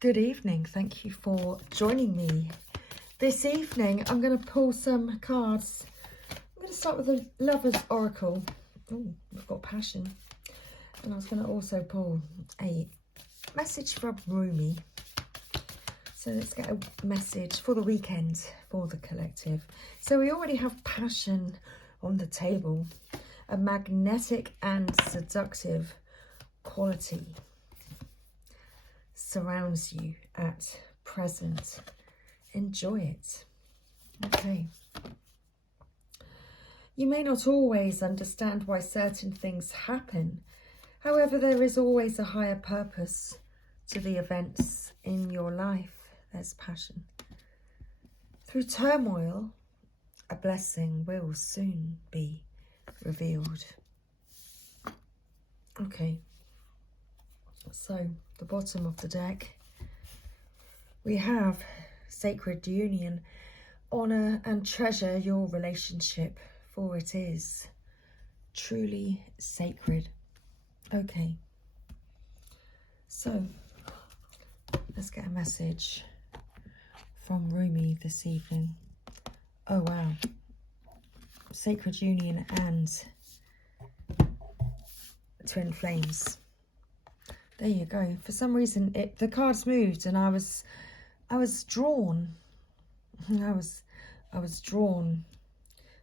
Good evening. Thank you for joining me. This evening, I'm going to pull some cards. I'm going to start with the Lover's Oracle. Oh, we've got passion. And I was going to also pull a message from Rumi. So let's get a message for the weekend for the collective. So we already have passion on the table, a magnetic and seductive quality surrounds you at present. Enjoy it. Okay. You may not always understand why certain things happen. However, there is always a higher purpose to the events in your life. There's passion. Through turmoil, a blessing will soon be revealed. Okay. So, the bottom of the deck, we have sacred union. Honour and treasure your relationship, for it is truly sacred. Okay. So, let's get a message from Rumi this evening. Oh, wow. Sacred union and twin flames. There you go. For some reason, the cards moved, and I was drawn. I was drawn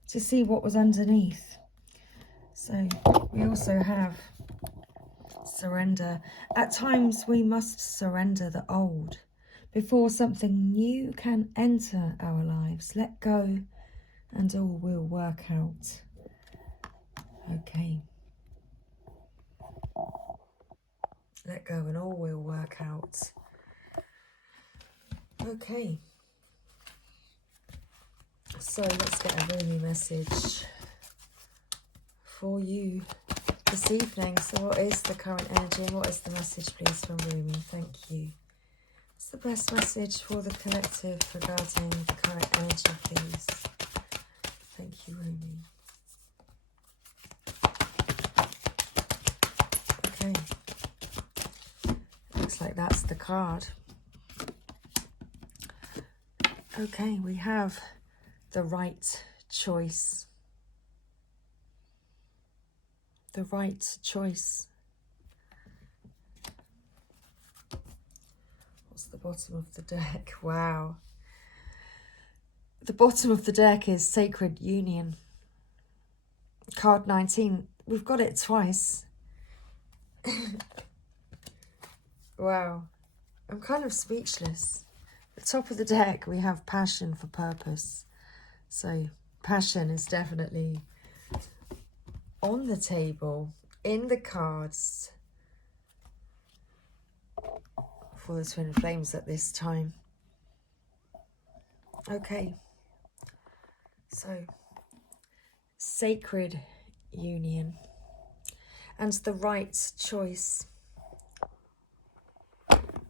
to see what was underneath. So we also have surrender. At times, we must surrender the old before something new can enter our lives. Let go, and all will work out. Okay. Let go and all will work out. Okay. So let's get a Rumi message for you this evening. So what is the current energy and what is the message, please, from Rumi? Thank you. What's the best message for the collective regarding the current energy, please? Thank you, Rumi. Okay. Looks like that's the card. Okay, we have the right choice. The right choice. What's the bottom of the deck? Wow. The bottom of the deck is sacred union. Card 19. We've got it twice. Wow. I'm kind of speechless. At the top of the deck, we have passion for purpose. So passion is definitely on the table, in the cards for the twin flames at this time. Okay. So, sacred union and the right choice.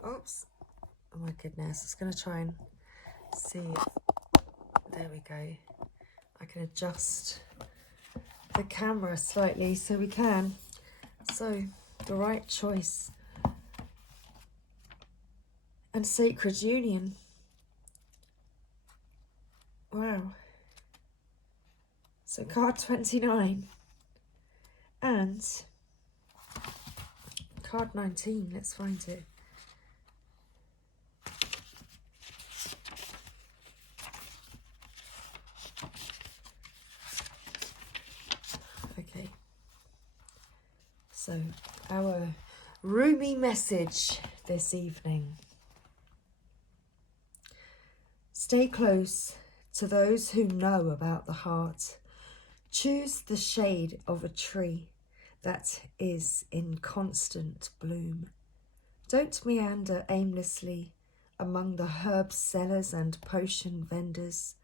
Oops. Oh my goodness, I was going to try and see if, there we go. I can adjust the camera slightly so we can. So, the right choice and sacred union. Wow. So card 29 and card 19, let's find it. Okay, so our Rumi message this evening. Stay close to those who know about the heart. Choose the shade of a tree that is in constant bloom. Don't meander aimlessly among the herb sellers and potion vendors.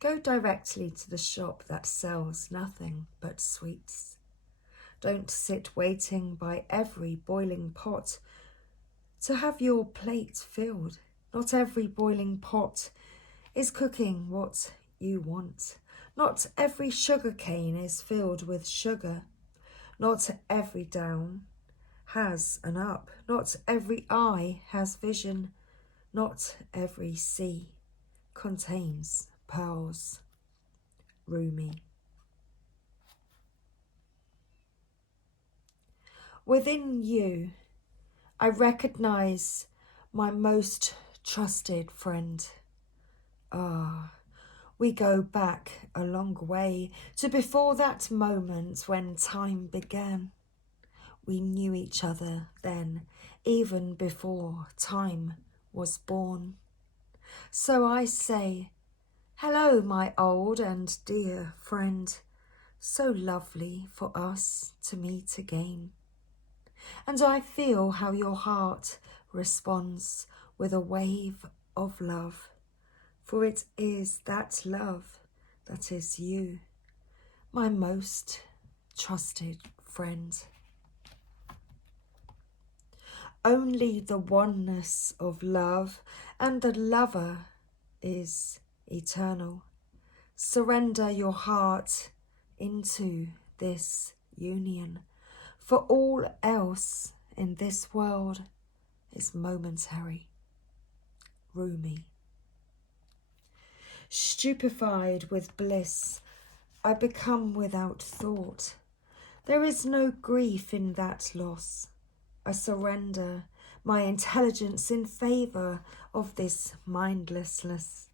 Go directly to the shop that sells nothing but sweets. Don't sit waiting by every boiling pot to have your plate filled. Not every boiling pot is cooking what you want. Not every sugar cane is filled with sugar. Not every down has an up. Not every eye has vision. Not every sea contains pearls. Rumi. Within you, I recognize my most trusted friend. Ah, we go back a long way to before that moment when time began. We knew each other then, even before time was born. So I say, hello, my old and dear friend. So lovely for us to meet again. And I feel how your heart responds with a wave of love. For it is that love that is you, my most trusted friend. Only the oneness of love and the lover is eternal. Surrender your heart into this union, for all else in this world is momentary. Rumi. Stupefied with bliss, I become without thought. There is no grief in that loss. I surrender my intelligence in favour of this mindlessness.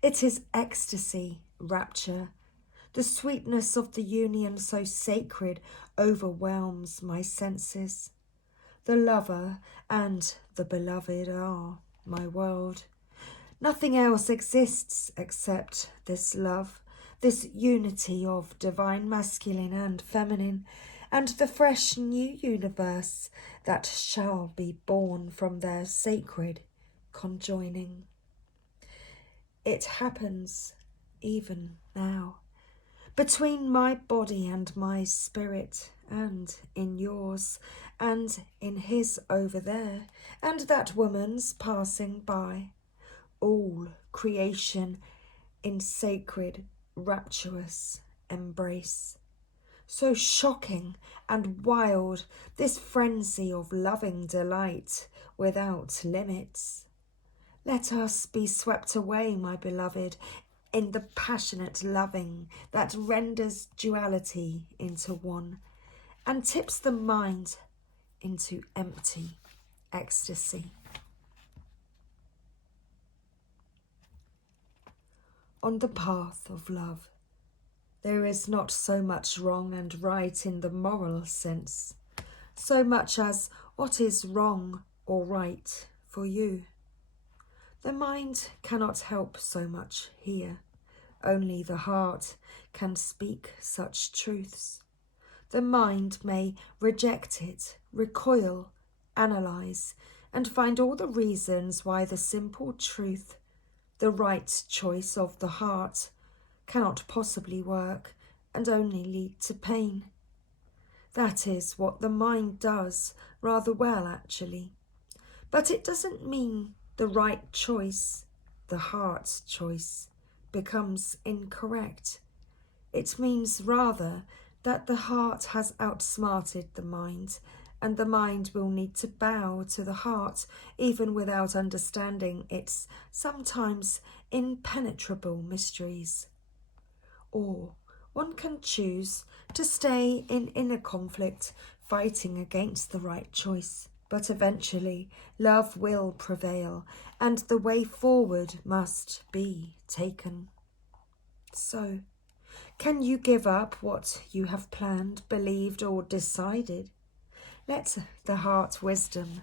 It is ecstasy, rapture. The sweetness of the union so sacred overwhelms my senses. The lover and the beloved are my world. Nothing else exists except this love, this unity of divine masculine and feminine, and the fresh new universe that shall be born from their sacred conjoining. It happens even now, between my body and my spirit, and in yours, and in his over there, and that woman's passing by. All creation in sacred, rapturous embrace. So shocking and wild, this frenzy of loving delight without limits. Let us be swept away, my beloved, in the passionate loving that renders duality into one and tips the mind into empty ecstasy. On the path of love, there is not so much wrong and right in the moral sense, so much as what is wrong or right for you. The mind cannot help so much here. Only the heart can speak such truths. The mind may reject it, recoil, analyse, and find all the reasons why the simple truth, the right choice of the heart, cannot possibly work and only lead to pain. That is what the mind does rather well, actually. But it doesn't mean the right choice, the heart's choice, becomes incorrect. It means rather that the heart has outsmarted the mind, and the mind will need to bow to the heart even without understanding its sometimes impenetrable mysteries. Or one can choose to stay in inner conflict, fighting against the right choice. But eventually love will prevail, and the way forward must be taken. So, can you give up what you have planned, believed, or decided? Let the heart wisdom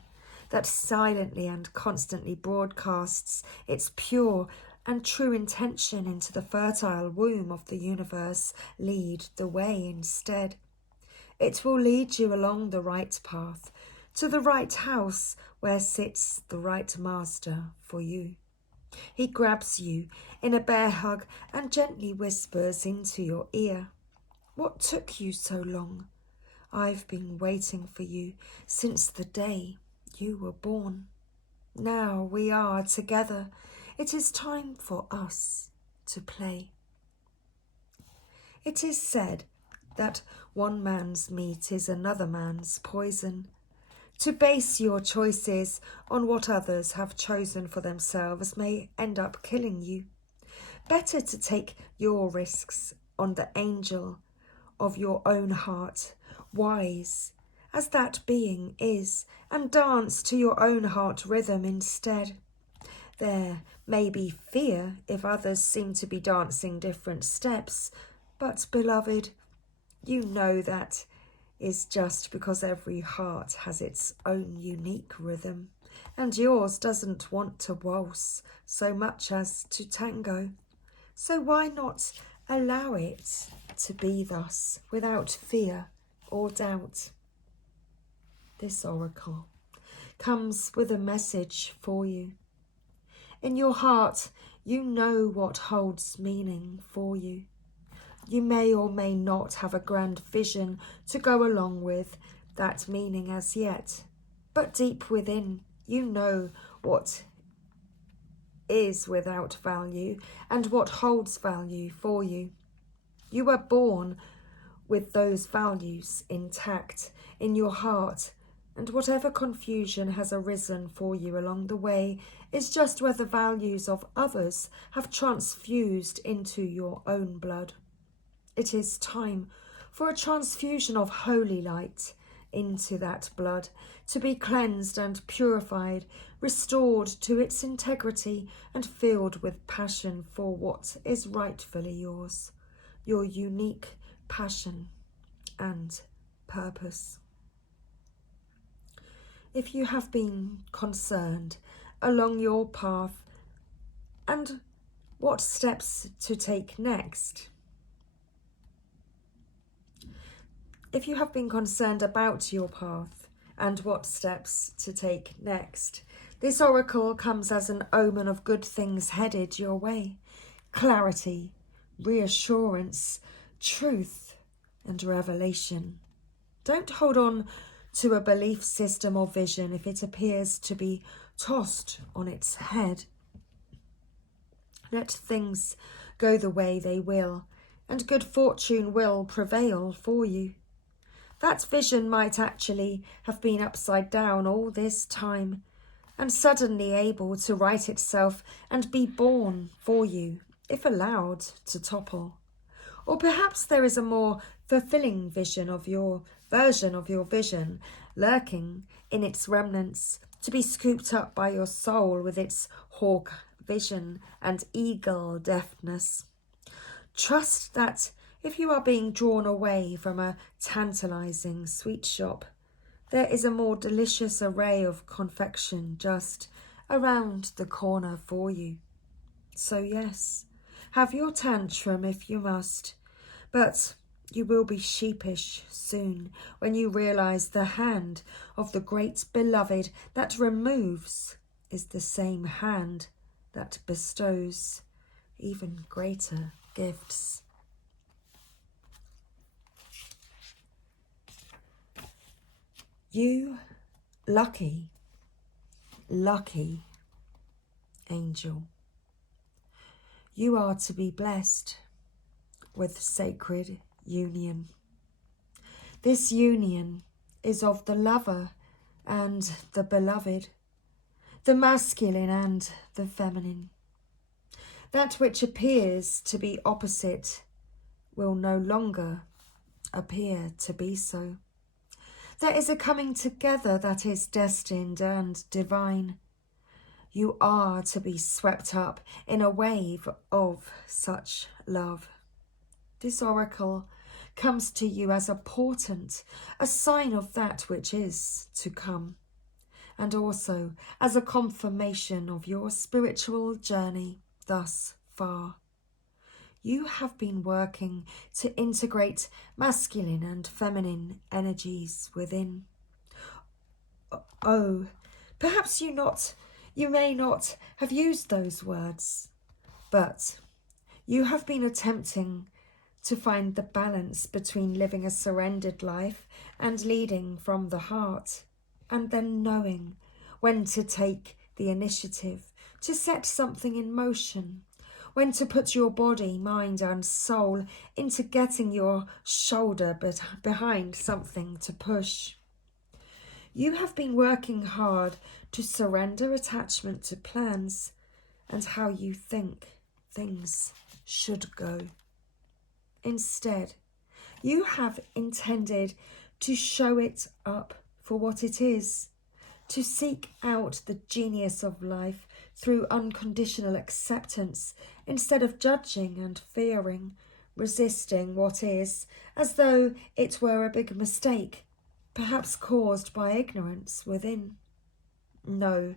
that silently and constantly broadcasts its pure and true intention into the fertile womb of the universe lead the way instead. It will lead you along the right path, to the right house where sits the right master for you. He grabs you in a bear hug and gently whispers into your ear, "What took you so long? I've been waiting for you since the day you were born. Now we are together. It is time for us to play." It is said that one man's meat is another man's poison. To base your choices on what others have chosen for themselves may end up killing you. Better to take your risks on the angel of your own heart, wise as that being is, and dance to your own heart rhythm instead. There may be fear if others seem to be dancing different steps, but beloved, you know that is just because every heart has its own unique rhythm, and yours doesn't want to waltz so much as to tango. So why not allow it to be thus, without fear or doubt? This oracle comes with a message for you. In your heart, you know what holds meaning for you. You may or may not have a grand vision to go along with that meaning as yet, but deep within, you know what is without value and what holds value for you. You were born with those values intact in your heart, and whatever confusion has arisen for you along the way is just where the values of others have transfused into your own blood. It is time for a transfusion of holy light into that blood, to be cleansed and purified, restored to its integrity, and filled with passion for what is rightfully yours, your unique passion and purpose. If you have been concerned along your path and what steps to take next, if you have been concerned about your path and what steps to take next, this oracle comes as an omen of good things headed your way. Clarity, reassurance, truth, and revelation. Don't hold on to a belief system or vision if it appears to be tossed on its head. Let things go the way they will, and good fortune will prevail for you. That vision might actually have been upside down all this time, and suddenly able to right itself and be born for you, if allowed to topple. Or perhaps there is a more fulfilling version of your vision lurking in its remnants, to be scooped up by your soul with its hawk vision and eagle deftness. Trust that if you are being drawn away from a tantalizing sweet shop, there is a more delicious array of confection just around the corner for you. So yes, have your tantrum if you must, but you will be sheepish soon when you realize the hand of the great beloved that removes is the same hand that bestows even greater gifts. You lucky angel. You are to be blessed with sacred union. This union is of the lover and the beloved, the masculine and the feminine. That which appears to be opposite will no longer appear to be so. There is a coming together that is destined and divine. You are to be swept up in a wave of such love. This oracle comes to you as a portent, a sign of that which is to come, and also as a confirmation of your spiritual journey thus far. You have been working to integrate masculine and feminine energies within. Oh, perhaps you may not have used those words, but you have been attempting to find the balance between living a surrendered life and leading from the heart, and then knowing when to take the initiative, to set something in motion, when to put your body, mind and soul into getting your shoulder behind something to push. You have been working hard to surrender attachment to plans and how you think things should go. Instead, you have intended to show it up for what it is, to seek out the genius of life through unconditional acceptance instead of judging and fearing, resisting what is as though it were a big mistake, perhaps caused by ignorance within. No,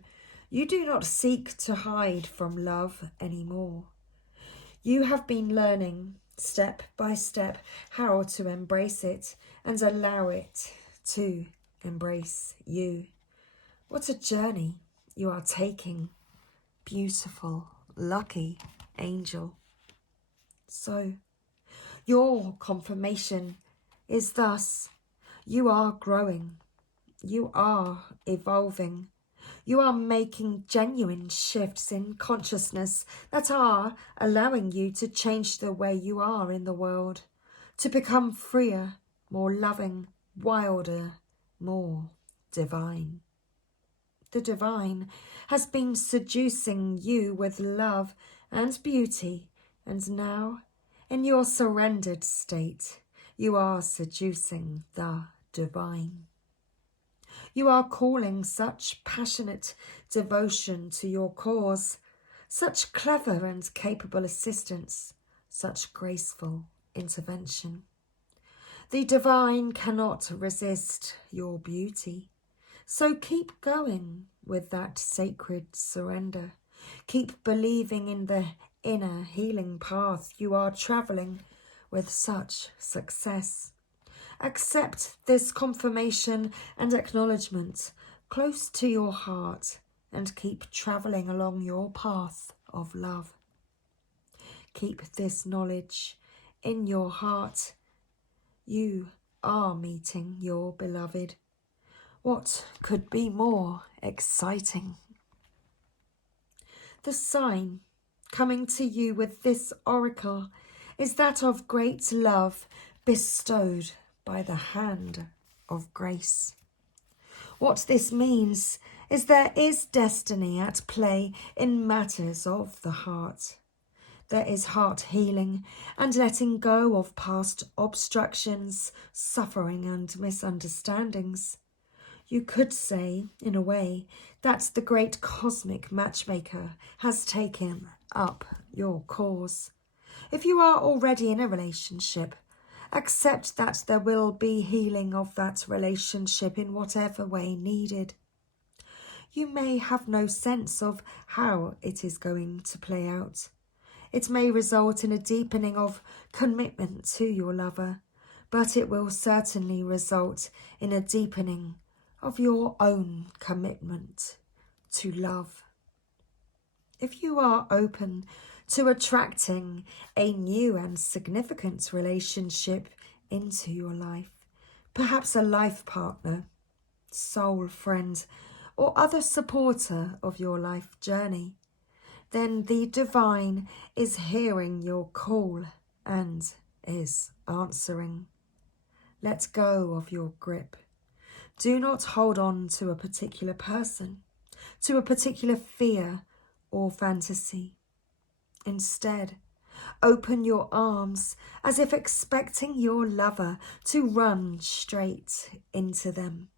you do not seek to hide from love anymore. You have been learning step by step how to embrace it and allow it to embrace you. What a journey you are taking, beautiful, lucky angel. So, your confirmation is thus: you are growing, you are evolving, you are making genuine shifts in consciousness that are allowing you to change the way you are in the world, to become freer, more loving, wilder, more divine. The divine has been seducing you with love and beauty, and now, in your surrendered state, you are seducing the divine. You are calling such passionate devotion to your cause, such clever and capable assistance, such graceful intervention. The divine cannot resist your beauty. So keep going with that sacred surrender. Keep believing in the inner healing path you are travelling with such success. Accept this confirmation and acknowledgement close to your heart and keep travelling along your path of love. Keep this knowledge in your heart. You are meeting your beloved. What could be more exciting? The sign coming to you with this oracle is that of great love bestowed by the hand of grace. What this means is there is destiny at play in matters of the heart. There is heart healing and letting go of past obstructions, suffering and misunderstandings. You could say, in a way, that the great cosmic matchmaker has taken up your cause. If you are already in a relationship, accept that there will be healing of that relationship in whatever way needed. You may have no sense of how it is going to play out. It may result in a deepening of commitment to your lover, but it will certainly result in a deepening of your own commitment to love. If you are open to attracting a new and significant relationship into your life, perhaps a life partner, soul friend, or other supporter of your life journey, then the divine is hearing your call and is answering. Let go of your grip. Do not hold on to a particular person, to a particular fear or fantasy. Instead, open your arms as if expecting your lover to run straight into them.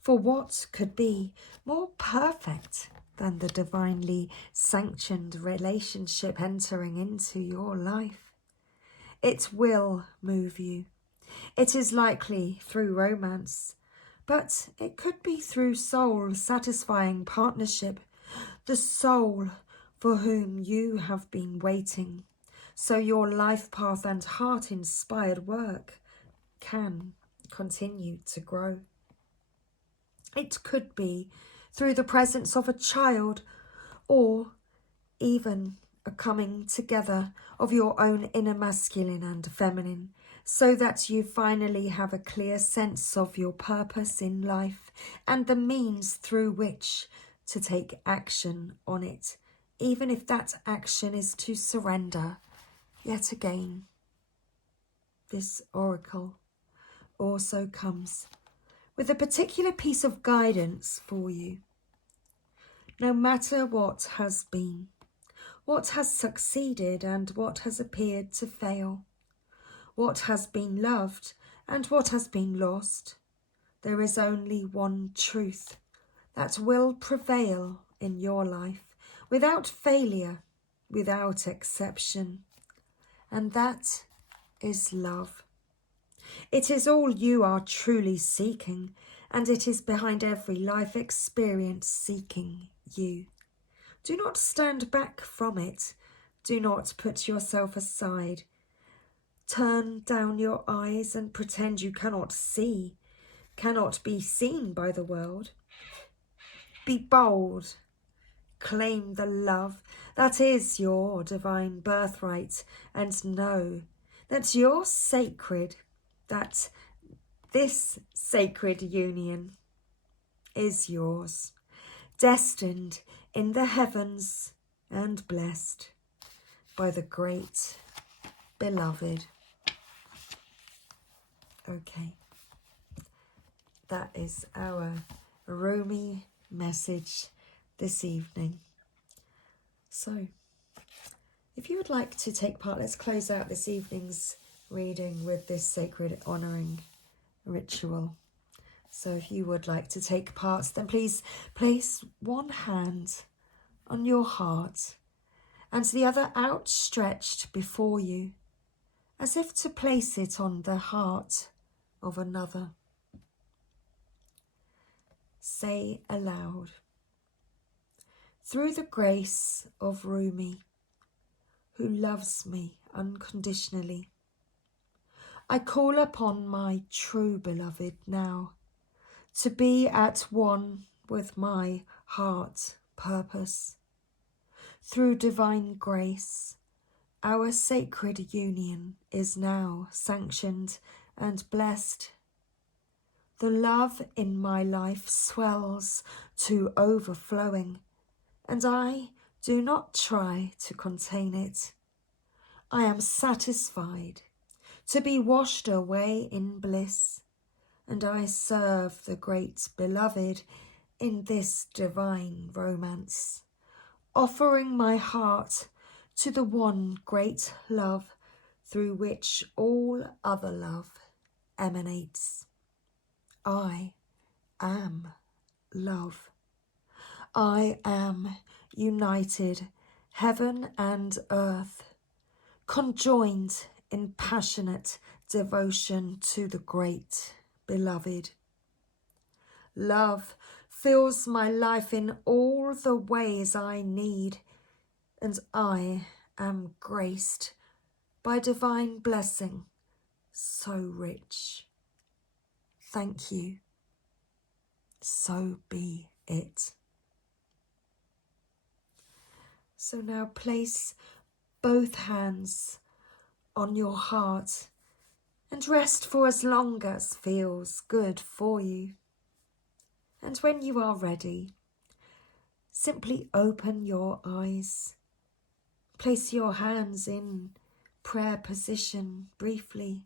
For what could be more perfect than the divinely sanctioned relationship entering into your life? It will move you. It is likely through romance, but it could be through soul-satisfying partnership, the soul for whom you have been waiting, so your life path and heart-inspired work can continue to grow. It could be through the presence of a child, or even a coming together of your own inner masculine and feminine, so that you finally have a clear sense of your purpose in life and the means through which to take action on it, even if that action is to surrender. Yet again, this oracle also comes with a particular piece of guidance for you. No matter what has been, what has succeeded and what has appeared to fail, what has been loved and what has been lost, there is only one truth that will prevail in your life without failure, without exception, and that is love. It is all you are truly seeking, and it is behind every life experience seeking you. Do not stand back from it. Do not put yourself aside. Turn down your eyes and pretend you cannot see, cannot be seen by the world. Be bold. Claim the love that is your divine birthright, and know that you're sacred, that this sacred union is yours, destined in the heavens and blessed by the great beloved. Okay, that is our Rumi message this evening. So, if you would like to take part, let's close out this evening's reading with this sacred honouring ritual. So if you would like to take part, then please place one hand on your heart and the other outstretched before you, as if to place it on the heart of another. Say aloud, through the grace of Rumi, who loves me unconditionally, I call upon my true beloved now to be at one with my heart purpose. Through divine grace, our sacred union is now sanctioned and blessed. The love in my life swells to overflowing, and I do not try to contain it. I am satisfied to be washed away in bliss, and I serve the great beloved in this divine romance, offering my heart to the one great love through which all other love emanates. I am love. I am united, heaven and earth, conjoined in passionate devotion to the great beloved. Love fills my life in all the ways I need, and I am graced by divine blessing so rich. Thank you. So be it. So now place both hands on your heart and rest for as long as feels good for you. And when you are ready, simply open your eyes. Place your hands in prayer position briefly,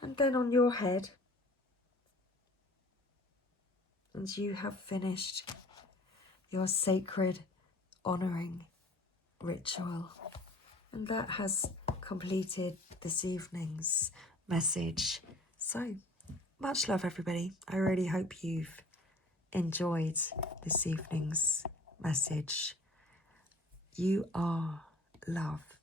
and then on your head. And you have finished your sacred honouring ritual. And that has completed this evening's message. So, much love, everybody. I really hope you've enjoyed this evening's message. You are love.